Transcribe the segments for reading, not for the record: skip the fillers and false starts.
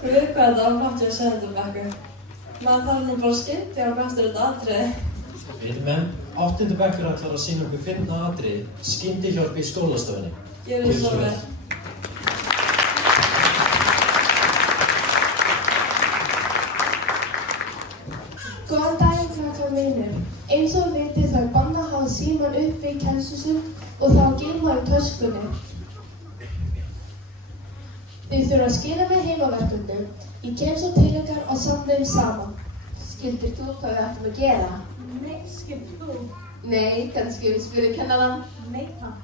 Guð, hvað þetta var flott hjá sjöndabekkur. Maður þarf nú bara skyndilega að bestur þetta atriði. Við erum 8. bekkur ætlar að sýna okkur 5. atriði, skyndihjálp í skólastofunni. Gjörðu svo vel. Góðan daginn, krakkar mínir. Eins og vitið það er bannað að hafa símann uppi í kennslustund og þá að geyma í töskunni. Þið þurfa að skila með heimaverkefnum. Ég kem svo til ykkar og samla þeim saman. Skildir þú hvað við ættum að gera? Nei, skildir þú? Nei, kannski við spyrjum kennarann. Nei, takk.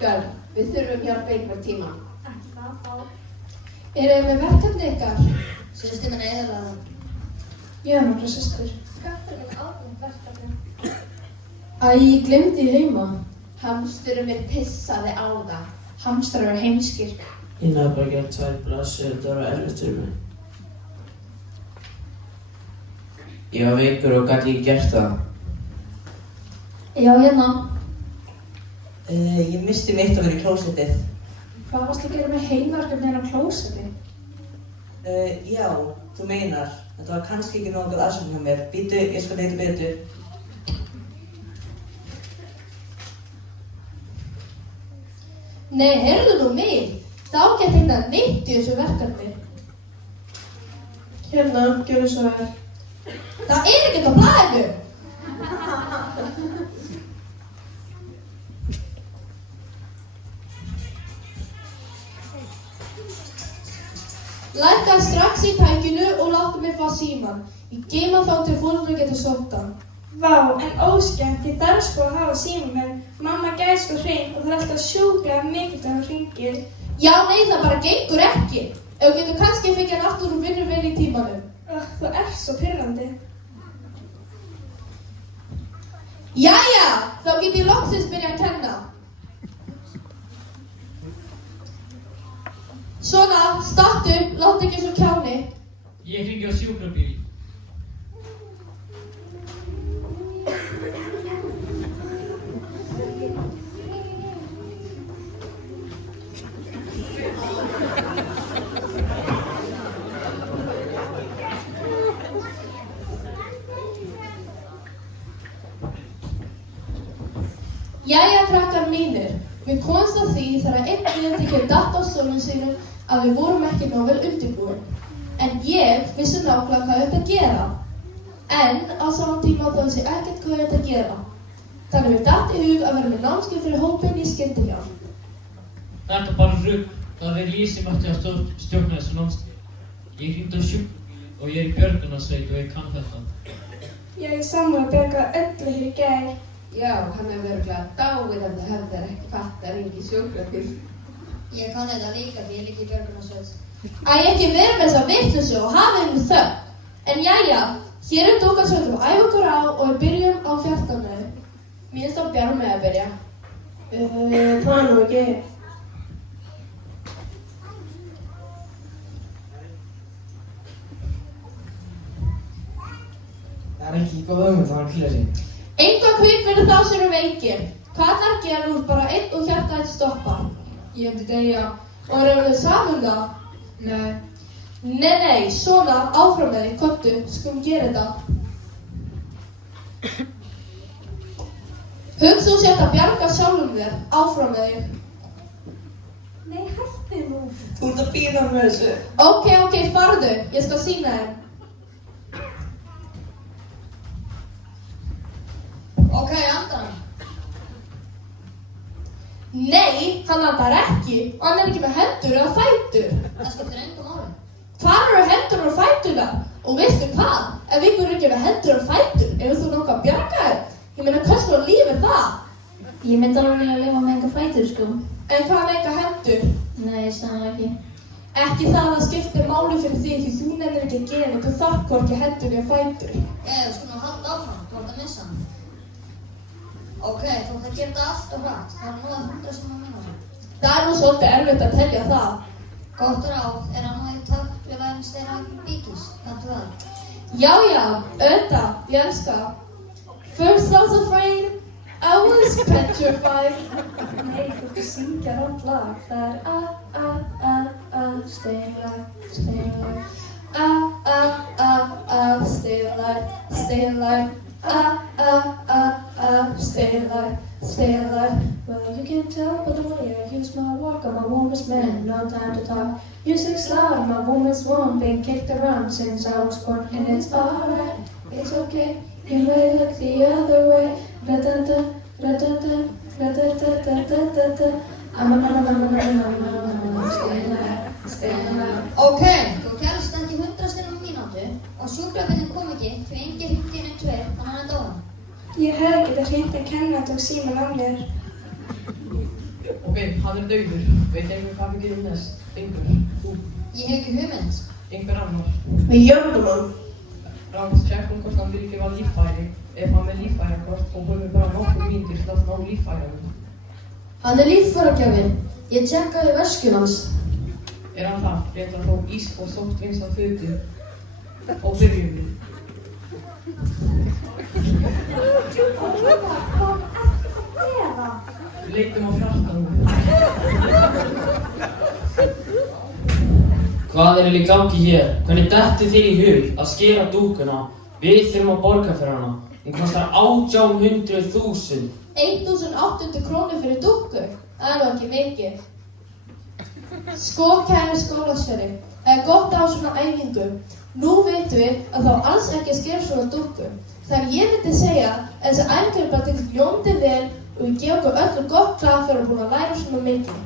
Girl, við þurfum hjálp einhver tíma. Ekki það þá. Eru þið með verkefni ykkar? Systir minn eða það. Ég hef nokkra systur. Skattur minn ábúin verkefni. Æ, ég glemdi því heima. Hamsturinn minn pissaði á það. Hamstrar eru heimskir. Ég náði bara að gera 2 blaðsíður, þetta var erfitt fyrir mig. Ég var veikur og gat ekki gert það. Já, hérna. Ég misti mitt að vera í klósettið. Hvað varst að gera með heimaverkefni hérna á klósetti? Já, þú meinar. Þetta var kannski ekki nokkuð aðsum hjá mér. Bíddu, ég skal leita betur. Nei, heyrðu nú mig. Þá get hérna neitt í þessu verkefni. Hérna, gjörðu svo vel. Það er ekkert á blaðinu! Lækkaði strax í tækinu og láttu mig fá símann. Ég geyma þá til foreldrar geta sótt hann. Vá, en óskemmt, ég þarf sko að hafa símann minn. Mamma gæði sko hrein og það er alltaf sjúklega mikilvægt að hún hringir. Já, nei, það bara gengur ekki. Ef þú getur kannski fengið hann aftur og vinnur vel í tímanum. Þú ert svo pirrandi. Jæja, þá get ég loksins byrja að kenna. Svona, stattu, láttu ekki svo kjáni. Ég hringi á sjúkrabíl. Jæja, krakkar mínir. Við komumst að því þegar einn ekki datt á stólnum sínum að við vorum ekki nóg vel undirbúin. En ég vissi nákvæmlega hvað ég ætti að gera. En á sama tíma þá vissi ég ekkert hvað ég ætti að gera. Þannig við datt í hug að vera með námskeið fyrir hópinn í skyndihjálp. Þetta er bara rugg. Það er ég sem ætti að stjórna þessu námskeið. Ég hringdi á sjúkrabíl og ég er í björgunarsveit og ég kann þetta. Ég er sammála að bjarga öllu hér í gær. Já, hann hefur örugglega dáið ef það hefði ekki fatt að hringi sjúkrabíl. Ég kann þetta líka því ég ligg í björgunarsveit. Æ, ekki vera með þessa vitleysu og hafið nú þögn. En jæja, hér er dókarsveitur og æfa okkur á og við byrjum á hjartanöðu. Mér finnst þá Bjarmi að byrja. Það er nú ekki. Það er ekki góð hugmynd, það var að kvíla sig. Enga kvít fyrir þá sem eru veikir. Hvað þar gera úr bara einn og hjarta eitt stoppa? Ég hefði deyja. Og eru við saman það? Nei. Nei, svona, áfram með þig, komdu, skulum gera þetta. Hugsa þú sért að bjarga sjálfum þér, áfram með þig. Nei, hætti nú. Þú ert að bíða með þessu. Ok, farðu, ég skal sýna þér. Ok, andan. Nei, hann andar ekki og hann er ekki með hendur eða fætur. Það skiptir engu máli. Hvar eru hendur og fæturnar? Og veistu hvað? Ef ykkur er ekki með hendur og fætur, eru þú nokkuð að bjarga þér? Ég meina, hvers konar líf er það? Ég myndi alveg vilja lifa með enga fætur, sko. En hvað með enga hendur? Nei, sannlega ekki. Ekki það að það skiptir máli fyrir því því þú nennir ekki að gera neitt og þarf hvorki hendur eða fætur. Þú skulum halda áfram, þú ert að missa hann. Ok, þú ert að gera þetta allt og hratt. Það er nú að 100 sem að minna það. Það er nú svolítið erfitt að telja það. Gott ráð, er hann nú í takt við að steina bíkis? Kanntu það? Já, auðvitað, ég elska. First I was afraid, I was petrified. Nei, þú ert að syngja rátt lag. Það er stay alive, stay alive. stay alive. Stay alive, stay alive. Well, you can tell by the way I use my walk. I'm a woman's man, no time to talk. Music's loud, my woman's warm. Been kicked around since I was born, and it's alright, it's okay. You may look the other way. Da-da-da, da-da-da, da-da-da-da-da-da. Stay alive, stay alive. Ok, þú kælst ekki 100 stinnum á mínútu og sjúkrabíllinn kom ekki því enginn hringdi inn 112 þannig að hann er dáinn. Ég hefði getað hringt en Kenna tók símann af mér. Ok, hann er dauður. Veit einhver hvað við gerum næst? Einhver. Þú. Ég hef ekki hugmynd. Einhver annar. Við jöfnum hann. Ráðast tjekkum hvort hann virkið var líffæri. Ef hann er líffærakort og höfum bara nokkur mínútur til að ná líffæranum. Hann er líffæragjafi. Ég tjekkaði veskun hans. Er hann það? Reyndar að fá ís og sóttvinns af fötu. Og byrjum við. Við leitum á hjartanum. Hvað er í gangi hér? Hvernig dettur þér í hug að skera dúkuna? Við þurfum að borga fyrir hana. Hún kostar 1800.000. 1.800 krónur fyrir dúkku? Það er nú ekki mikið. Sko, kæri skólastjóri, það er gott að hafa svona æfingu. Nú vitum við að þá alls ekki að skera svona dúkku. Þegar ég myndi segja að þessi æfingu er bara tekist ljómandi vel og við gefum okkur öllu gott klap fyrir að búin að læra svona mikið.